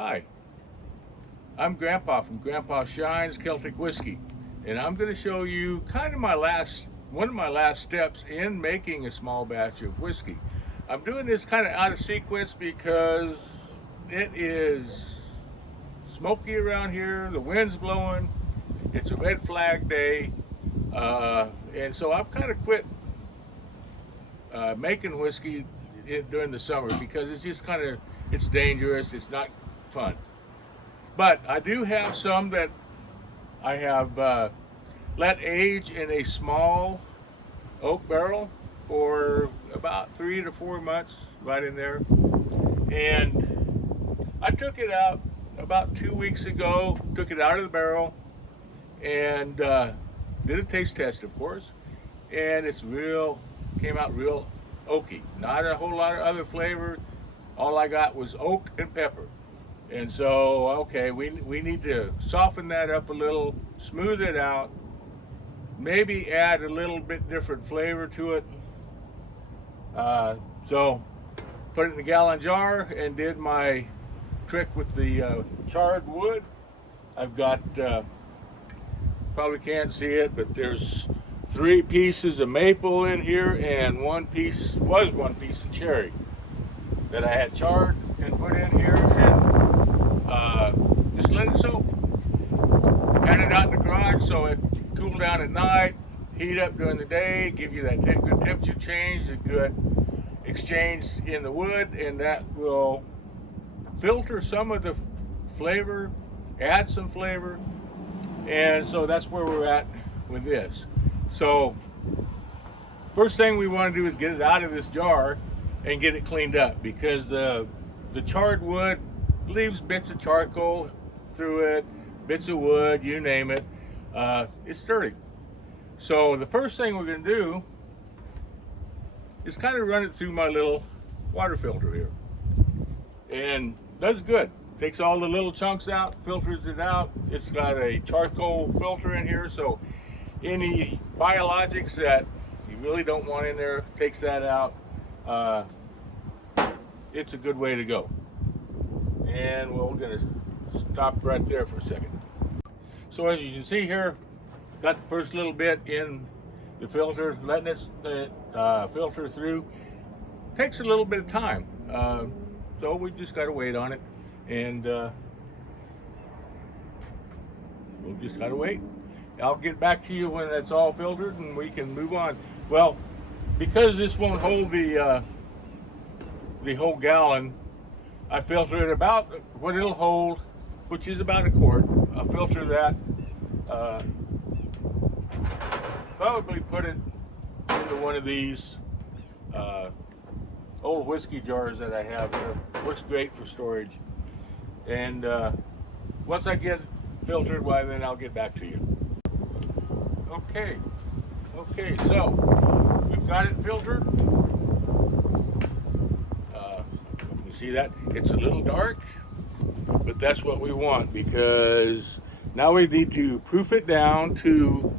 Hi, I'm Grandpa from Grandpa Shine's Celtic Whiskey, and I'm going to show you kind of one of my last steps in making a small batch of whiskey. I'm doing this kind of out of sequence because it is smoky around here, the wind's blowing, it's a red flag day, and so I've kind of quit making whiskey during the summer because it's just it's dangerous, it's not fun. But I do have some that I have let age in a small oak barrel for about 3 to 4 months, right in there. And I took it out about 2 weeks ago, took it out of the barrel and did a taste test, of course. And came out real oaky. Not a whole lot of other flavor. All I got was oak and pepper. And so, okay, we need to soften that up a little, smooth it out, maybe add a little bit different flavor to it. So, put it in a gallon jar and did my trick with the charred wood. I've got, probably can't see it, but there's 3 pieces of maple in here and one piece of cherry that I had charred and put in here, and just let it soak. Had it out in the garage so it cooled down at night, heat up during the day, give you that good temperature change, a good exchange in the wood, and that will filter some of the flavor, add some flavor, and so that's where we're at with this. So first thing we want to do is get it out of this jar and get it cleaned up, because the charred wood leaves bits of charcoal through it, bits of wood, you name it. It's dirty. So the first thing we're going to do is kind of run it through my little water filter here, and does good. Takes all the little chunks out, filters it out. It's got a charcoal filter in here, so any biologics that you really don't want in there, takes that out. It's a good way to go. And we're going to stop right there for a second. So as you can see here, got the first little bit in the filter, letting it filter through. Takes a little bit of time, so we just got to wait on it, and we'll just got to wait. I'll get back to you when it's all filtered and we can move on. Well, because this won't hold the whole gallon, I filter it about what it'll hold, which is about a quart. I'll filter that, probably put it into one of these old whiskey jars that I have here. Works great for storage. And once I get filtered, well, then I'll get back to you. Okay, so we've got it filtered. You see that? It's a little dark, but that's what we want, because now we need to proof it down to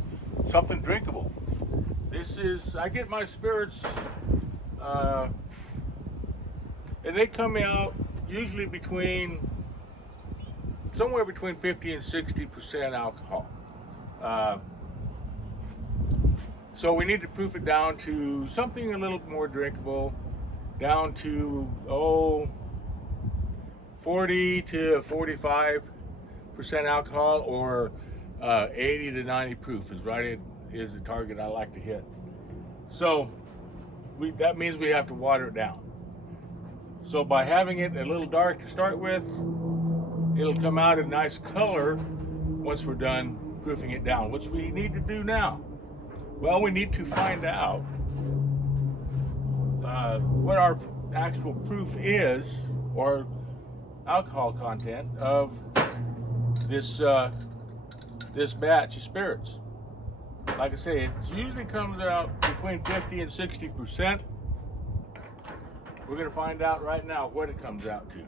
something drinkable. I get my spirits, and they come out usually somewhere between 50 and 60% alcohol. So we need to proof it down to something a little more drinkable, down to 40 to 45% alcohol, or 80 to 90 proof is the target I like to hit. So that means we have to water it down. So by having it a little dark to start with, it'll come out a nice color once we're done proofing it down. Which we need to do now? Well, we need to find out what our actual proof is, or alcohol content of this batch of spirits. Like I say, it usually comes out between 50 and 60%. We're going to find out right now what it comes out to.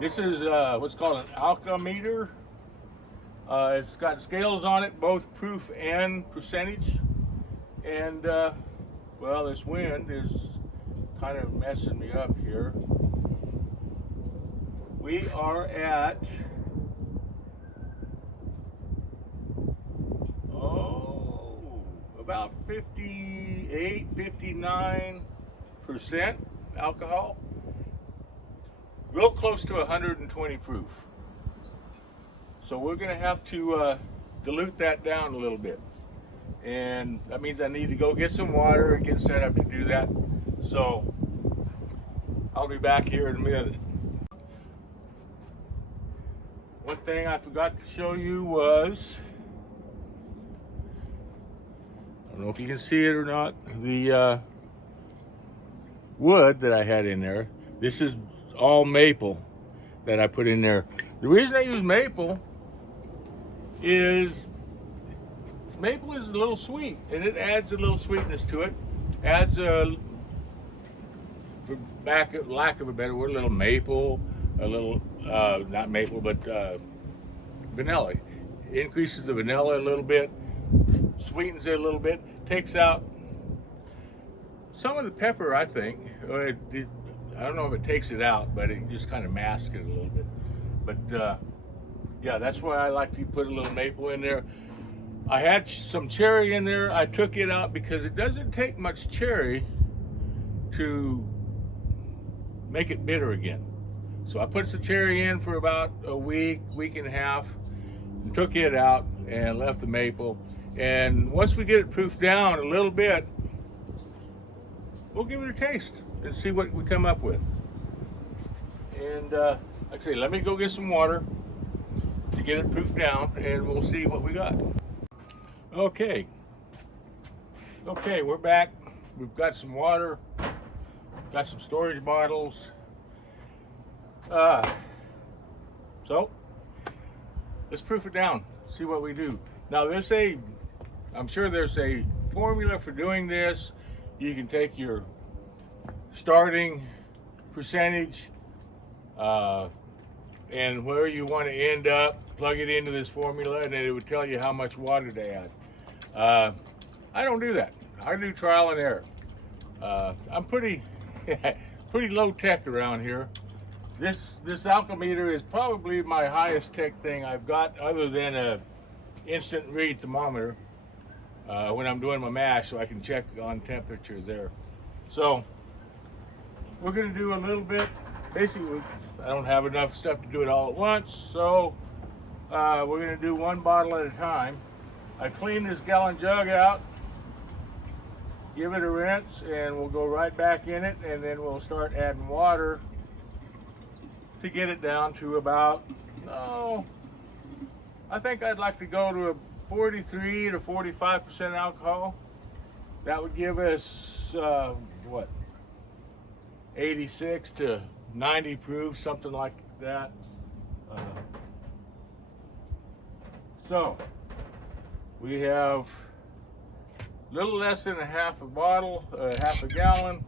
This is what's called an alcometer. It's got scales on it, both proof and percentage. And well, this wind is kind of messing me up here. We are at about 58, 59% alcohol. Real close to 120 proof. So we're going to have to dilute that down a little bit. And that means I need to go get some water and get set up to do that. So I'll be back here in a minute. One thing I forgot to show you was, I don't know if you can see it or not, the wood that I had in there. This is all maple that I put in there. The reason I use maple is maple is a little sweet, and it adds a little sweetness to it. Adds a, for lack of a better word, a little maple, a little not maple, but vanilla. Increases the vanilla a little bit, sweetens it a little bit, takes out some of the pepper, I think. I don't know if it takes it out, but it just kind of masks it a little bit. But yeah, that's why I like to put a little maple in there. I had some cherry in there. I took it out because it doesn't take much cherry to make it bitter again. So I put some cherry in for about a week, week and a half, and took it out and left the maple. And once we get it proofed down a little bit, we'll give it a taste and see what we come up with. And like I say, let me go get some water to get it proofed down, and we'll see what we got. Okay, we're back. We've got some water, got some storage bottles. So let's proof it down, see what we do. Now I'm sure there's a formula for doing this. You can take your starting percentage and where you want to end up, plug it into this formula, and then it would tell you how much water to add. I don't do that. I do trial and error. I'm pretty low tech around here. This alcometer is probably my highest tech thing I've got, other than a instant read thermometer when I'm doing my mash, so I can check on temperatures there. So we're going to do a little bit. Basically, I don't have enough stuff to do it all at once, so we're going to do one bottle at a time. I clean this gallon jug out, give it a rinse, and we'll go right back in it, and then we'll start adding water to get it down to about, I think I'd like to go to a 43 to 45% alcohol. That would give us, 86 to 90 proof, something like that. So we have a little less than a half a bottle, half a gallon.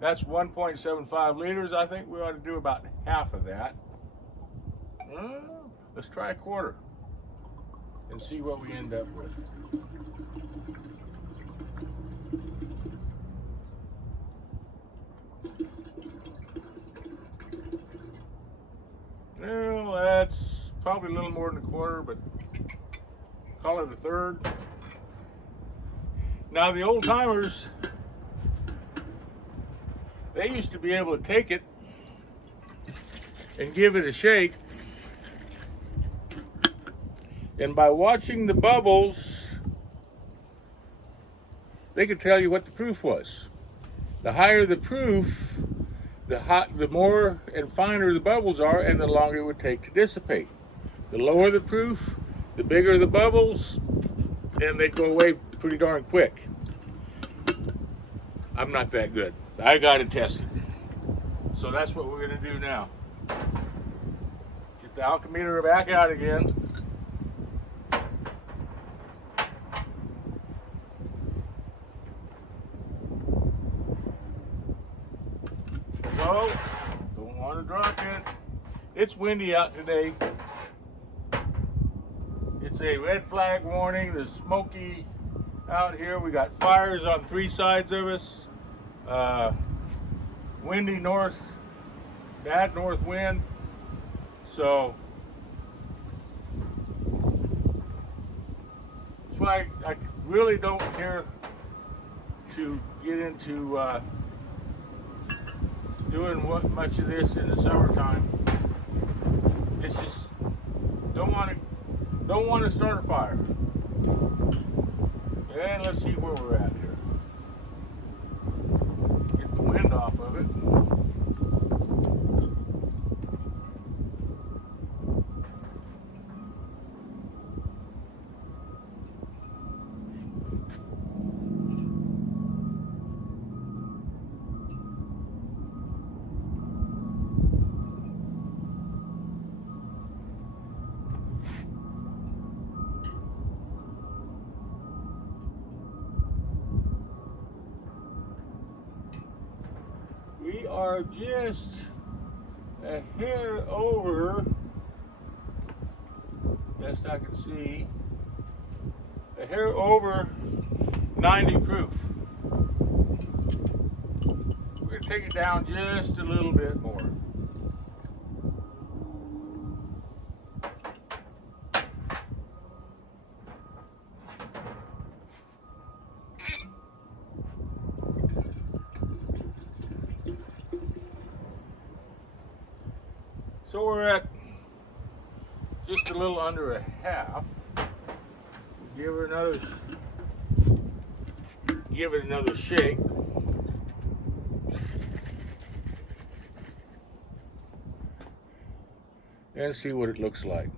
That's 1.75 liters. I think we ought to do about half of that. Let's try a quarter and see what we end up with. Well, that's probably a little more than a quarter, but call it a third. Now, the old timers, they used to be able to take it and give it a shake, and by watching the bubbles, they could tell you what the proof was. The higher the proof, the more and finer the bubbles are, and the longer it would take to dissipate. The lower the proof, the bigger the bubbles, and they go away pretty darn quick. I'm not that good. I got to test it. So that's what we're going to do now. Get the alcometer back out again. So, don't want to rocket. It's windy out today. It's a red flag warning. There's smoky out here. We got fires on 3 sides of us. Windy north, bad north wind. So that's why I really don't care to get into doing much of this in the summertime. It's just don't want to start a fire. And let's see where we're at here. Get the wind off of it. We are just a hair over, best I can see, a hair over 90 proof. We're going to take it down just a little bit more. So we're at just a little under a half. Give it another shake. And see what it looks like.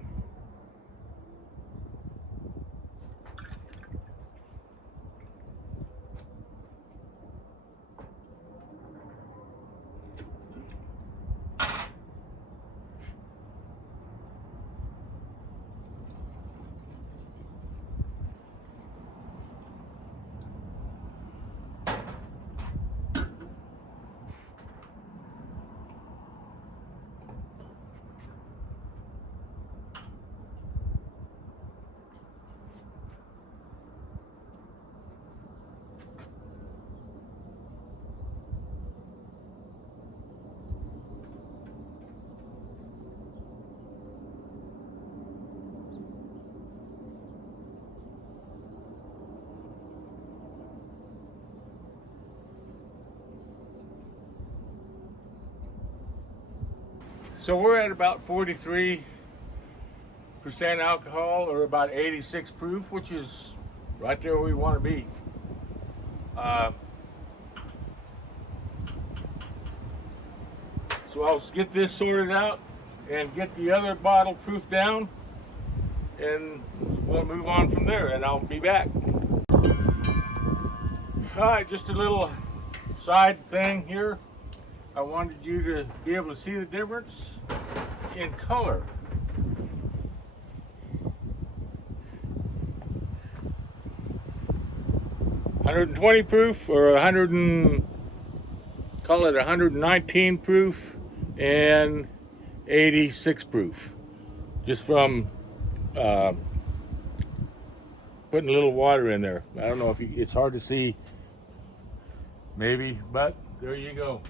So we're at about 43% alcohol, or about 86 proof, which is right there where we want to be. So I'll get this sorted out and get the other bottle proof down, and we'll move on from there, and I'll be back. All right, just a little side thing here. I wanted you to be able to see the difference in color. (120 proof) or 119 proof and 86 proof, just from putting a little water in there. I don't know if it's hard to see, maybe, but there you go.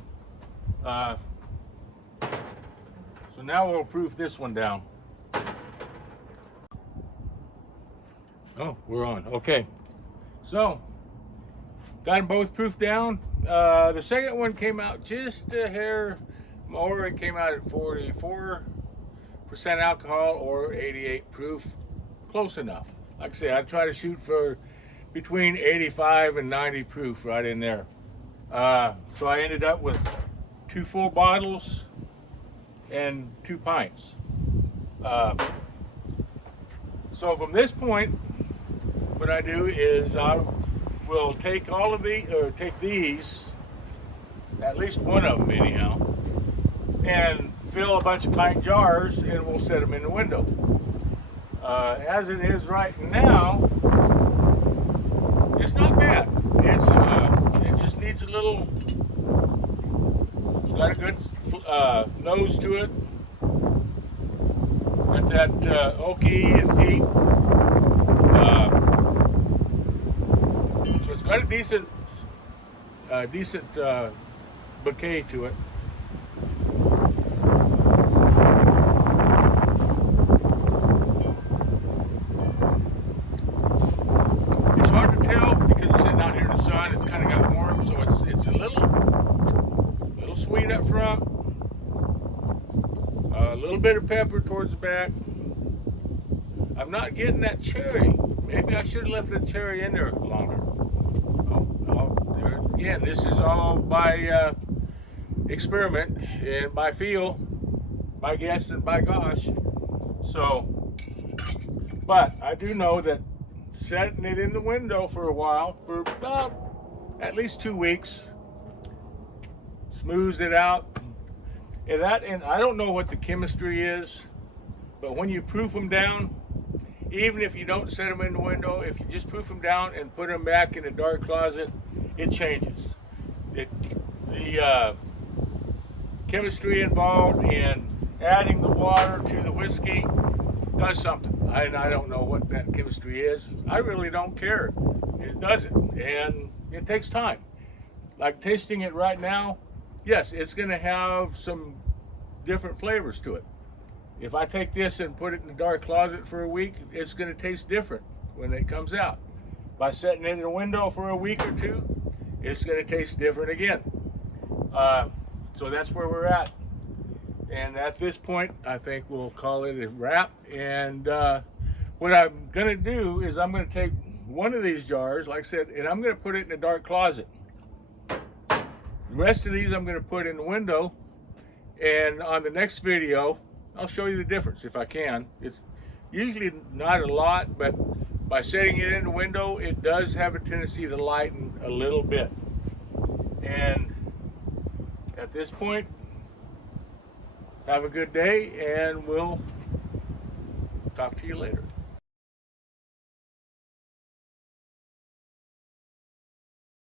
So now we'll proof this one down. Oh, we're on. Okay. So, got them both proofed down. The second one came out just a hair more. It came out at 44% alcohol or 88 proof. Close enough. Like I say, I try to shoot for between 85 and 90 proof right in there. So I ended up with 2 full bottles and 2 pints. So from this point, what I do is I will take take these, at least one of them anyhow, and fill a bunch of pint jars, and we'll set them in the window. As it is right now, it's not bad. It just needs a little. It's got a good nose to it. Got that oaky and peat. So it's got a decent bouquet to it. It's hard to tell because it's sitting out here in the sun. It's kind of got warm, so it's a little sweet up front. A little bit of pepper towards the back. I'm not getting that cherry. Maybe I should have left the cherry in there longer. There again, this is all by experiment and by feel, by guess and by gosh. So, but I do know that setting it in the window for a while, for about at least 2 weeks, smooths it out. And I don't know what the chemistry is, but when you proof them down, even if you don't set them in the window, if you just proof them down and put them back in a dark closet, it changes. The chemistry involved in adding the water to the whiskey does something. I don't know what that chemistry is. I really don't care. It does it, and it takes time. Like tasting it right now, yes, it's going to have some different flavors to it. If I take this and put it in the dark closet for a week, it's going to taste different when it comes out. By setting it in a window for a week or two, it's going to taste different again. So that's where we're at. And at this point, I think we'll call it a wrap. And what I'm going to do is I'm going to take one of these jars, like I said, and I'm going to put it in a dark closet. The rest of these I'm going to put in the window, and on the next video I'll show you the difference if I can. It's usually not a lot, but by setting it in the window, it does have a tendency to lighten a little bit. And at this point, have a good day, and we'll talk to you later.